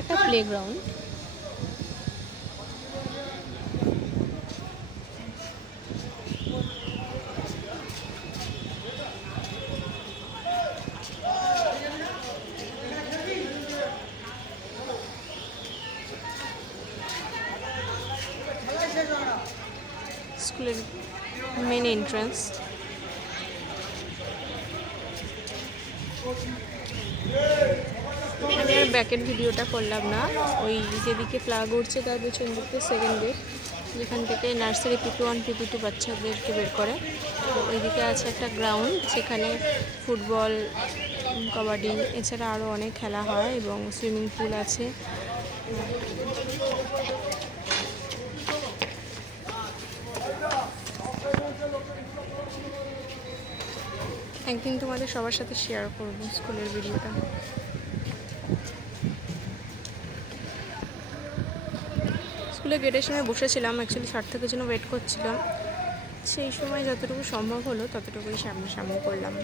একটা প্লেগ্রাউন্ড। স্কুলের main entrance. আমি আর ব্যাকের ভিডিওটা করলাম না, ওই যেদিকে ফ্ল্যাগ উঠছে তার পেছন দিকে সেকেন্ড গেট, যেখান থেকে নার্সারি PP1 PP2 বাচ্চাদেরকে বের করে। তো ওইদিকে আছে একটা গ্রাউন্ড, সেখানে ফুটবল, কবাডি এছাড়া আরও অনেক খেলা হয় এবং সুইমিং পুল আছে। একদিন তোমাদের সবার সাথে শেয়ার করবো স্কুলের ভিডিওটা। স্কুলে গেটের সময় বসেছিলাম, অ্যাকচুয়ালি সার্থকের জন্য ওয়েট করছিলাম। সেই সময় যতটুকু সম্ভব হলো ততটুকুই সামনাসামনি করলাম।